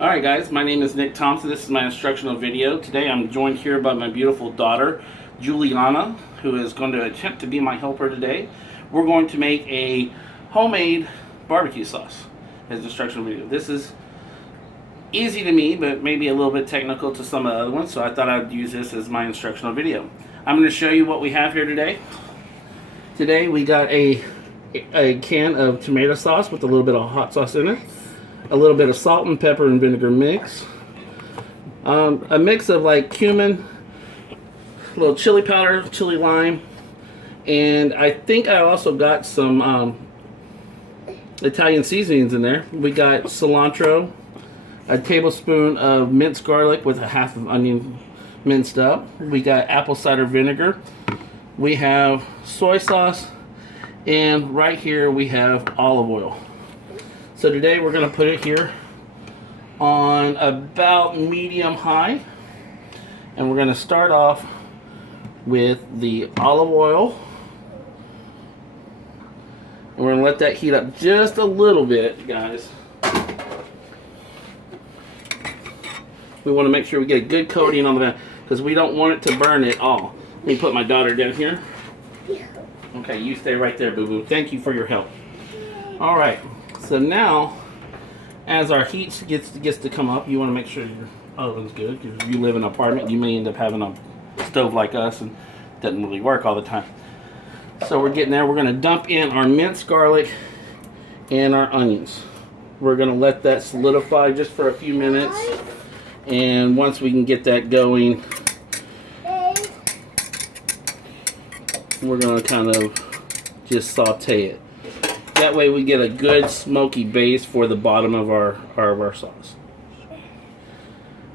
Alright guys, my name is Nick Thompson. This is my instructional video. Today I'm joined here by my beautiful daughter, Juliana, who is going to attempt to be my helper today. We're going to make a homemade barbecue sauce as instructional video. This is easy to me, but maybe a little bit technical to some of the other ones, so I thought I'd use this as my instructional video. I'm going to show you what we have here today. Today we got a can of tomato sauce with a little bit of hot sauce in it. A little bit of salt and pepper and vinegar mix. A mix of like cumin, a little chili powder, chili lime, and I think I also got some Italian seasonings in there. We got cilantro, a tablespoon of minced garlic with a half of onion minced up. We got apple cider vinegar. We have soy sauce, and right here we have olive oil. So today we're going to put it here on about medium high, and we're going to start off with the olive oil, and we're going to let that heat up just a little bit, guys. We want to make sure we get a good coating on the pan because we don't want it to burn at all. Let me put my daughter down here. Okay, you stay right there, boo-boo. Thank you for your help. All right. So now, as our heat gets to come up, you want to make sure your oven's good. Because if you live in an apartment, you may end up having a stove like us, and it doesn't really work all the time. So we're getting there. We're going to dump in our minced garlic and our onions. We're going to let that solidify just for a few minutes. And once we can get that going, we're going to kind of just saute it. That way we get a good smoky base for the bottom of our sauce.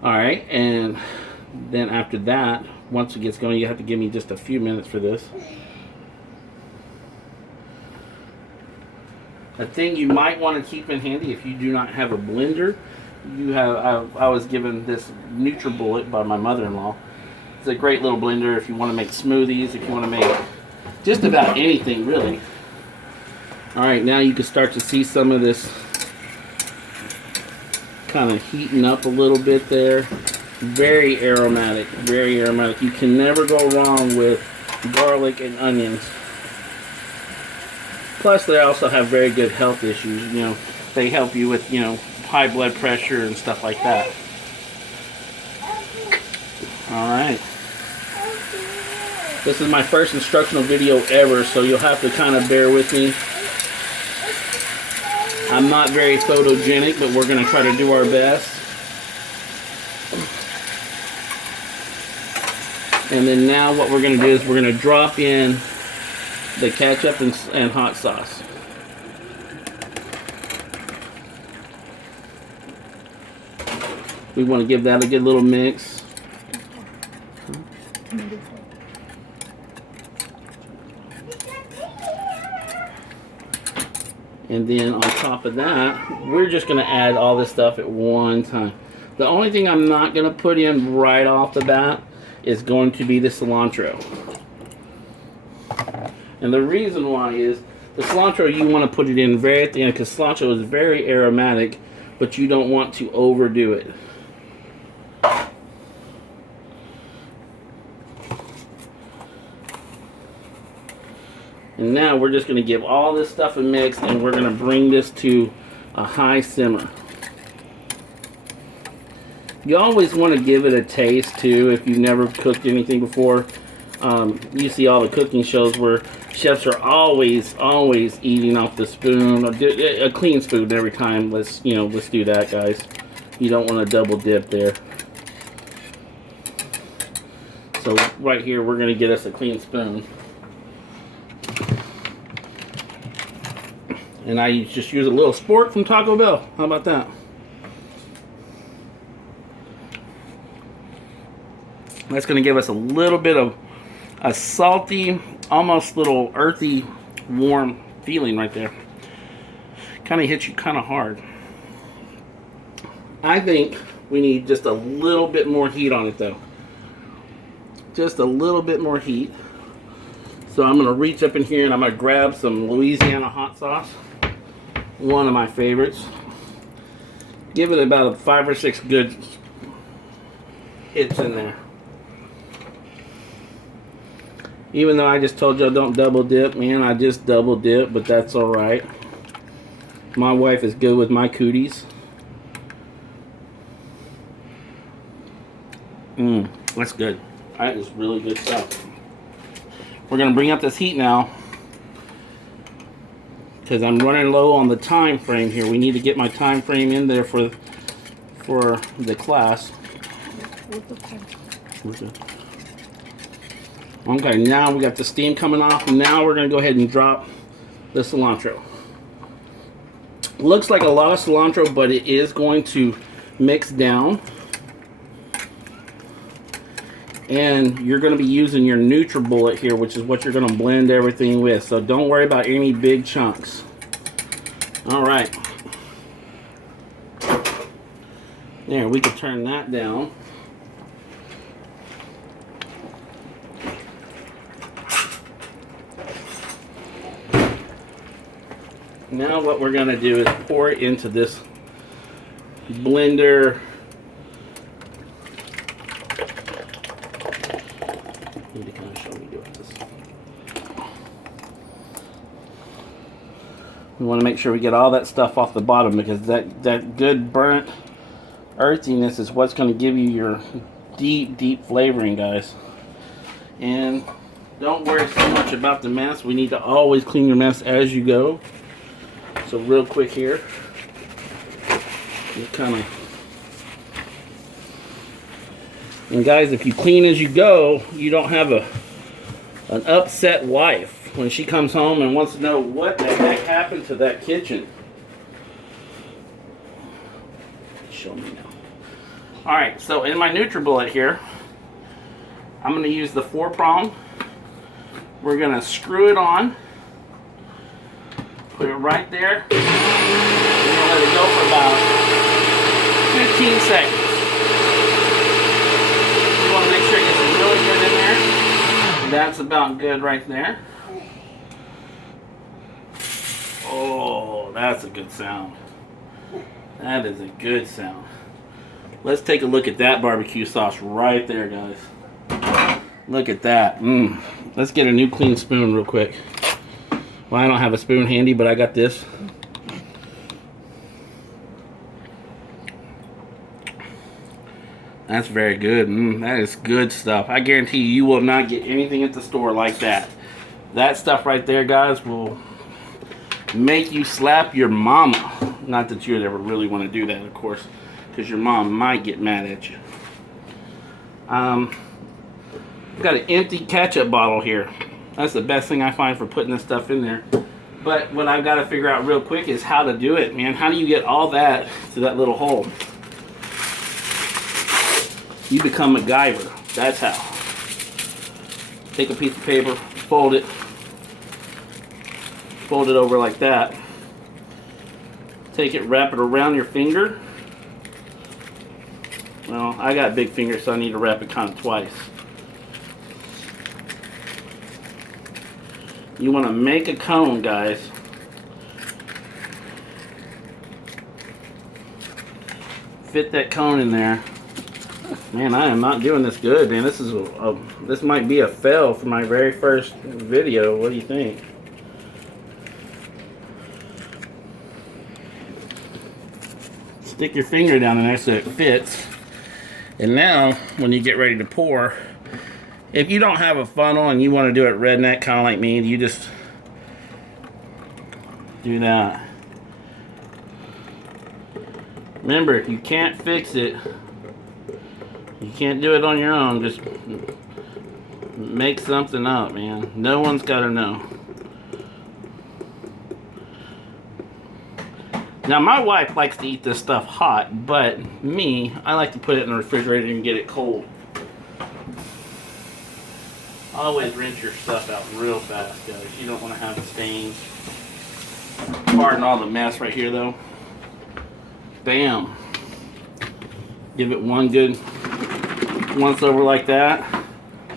Alright, and then after that, once it gets going, you have to give me just a few minutes for this. A thing you might want to keep in handy if you do not have a blender, I was given this NutriBullet by my mother-in-law. It's a great little blender if you want to make smoothies, if you want to make just about anything really. Alright, now you can start to see some of this kind of heating up a little bit there. Very aromatic, very aromatic. You can never go wrong with garlic and onions. Plus, they also have very good health issues. You know, they help you with, you know, high blood pressure and stuff like that. Alright. This is my first instructional video ever, so you'll have to kind of bear with me. I'm not very photogenic, but we're going to try to do our best. And then now what we're going to do is we're going to drop in the ketchup and hot sauce. We want to give that a good little mix. And then on top of that, we're just going to add all this stuff at one time. The only thing I'm not going to put in right off the bat is going to be the cilantro. And the reason why is the cilantro, you want to put it in very at the end because cilantro is very aromatic, but you don't want to overdo it. And now we're just going to give all this stuff a mix, and we're going to bring this to a high simmer. You always want to give it a taste too if you've never cooked anything before. You see all the cooking shows where chefs are always eating off the spoon, a clean spoon every time. Let's do that, guys. You don't want to double dip there. So right here, we're going to get us a clean spoon. And I just use a little sport from Taco Bell. How about that? That's going to give us a little bit of a salty, almost little earthy, warm feeling right there. Kind of hits you kind of hard. I think we need just a little bit more heat on it though. Just a little bit more heat. So I'm going to reach up in here and I'm going to grab some Louisiana hot sauce. One of my favorites. Give it about 5 or 6 good hits in there. Even though I just told y'all don't double dip, man, I just double dip, but that's alright. My wife is good with my cooties. That's good. That is really good stuff. We're going to bring up this heat now, because I'm running low on the time frame here. We need to get my time frame in there for the class. Okay, now we got the steam coming off, and now we're going to go ahead and drop the cilantro. Looks like a lot of cilantro, but it is going to mix down. And you're going to be using your NutriBullet here, which is what you're going to blend everything with. So don't worry about any big chunks. Alright. There, we can turn that down. Now what we're going to do is pour it into this blender. Need to kind of show me doing this. We want to make sure we get all that stuff off the bottom, because that good burnt earthiness is what's going to give you your deep flavoring, guys. And don't worry so much about the mess. We need to always clean your mess as you go. So real quick here, just kind of, and guys, if you clean as you go, you don't have an upset wife when she comes home and wants to know what the heck happened to that kitchen. Show me now. Alright, so in my NutriBullet here, I'm going to use the 4-prong. We're going to screw it on. Put it right there. We're going to let it go for about 15 seconds. You want to make sure it gets really good in there. That's about good right there. Oh, that's a good sound. That is a good sound. Let's take a look at that barbecue sauce right there, guys. Look at that. Let's get a new clean spoon real quick. Well, I don't have a spoon handy, but I got this. That's very good. That is good stuff. I guarantee you will not get anything at the store like that. That stuff right there, guys, will make you slap your mama. Not that you'd ever really want to do that, of course, because your mom might get mad at you. I've got an empty ketchup bottle here. That's the best thing I find for putting this stuff in there. But what I've got to figure out real quick is how to do it, man. How do you get all that to that little hole? You become MacGyver. That's how. Take a piece of paper, fold it over like that. Take it, wrap it around your finger. Well, I got big fingers, so I need to wrap it kind of twice. You want to make a cone, guys. Fit that cone in there. Man, I am not doing this good, man. This is this might be a fail for my very first video. What do you think? Stick your finger down in there so it fits. And now, when you get ready to pour, if you don't have a funnel and you want to do it redneck, kind of like me, you just do that. Remember, if you can't fix it, you can't do it on your own. Just make something up, man. No one's got to know. Now, my wife likes to eat this stuff hot, but me, I like to put it in the refrigerator and get it cold. Always rinse your stuff out real fast, guys. You don't want to have stains. Pardon all the mess right here, though. Bam. Give it one good once over like that.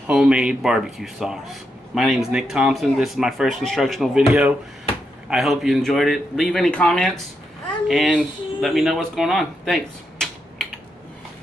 Homemade barbecue sauce. My name is Nick Thompson. This is my first instructional video. I hope you enjoyed it. Leave any comments and let me know what's going on. Thanks.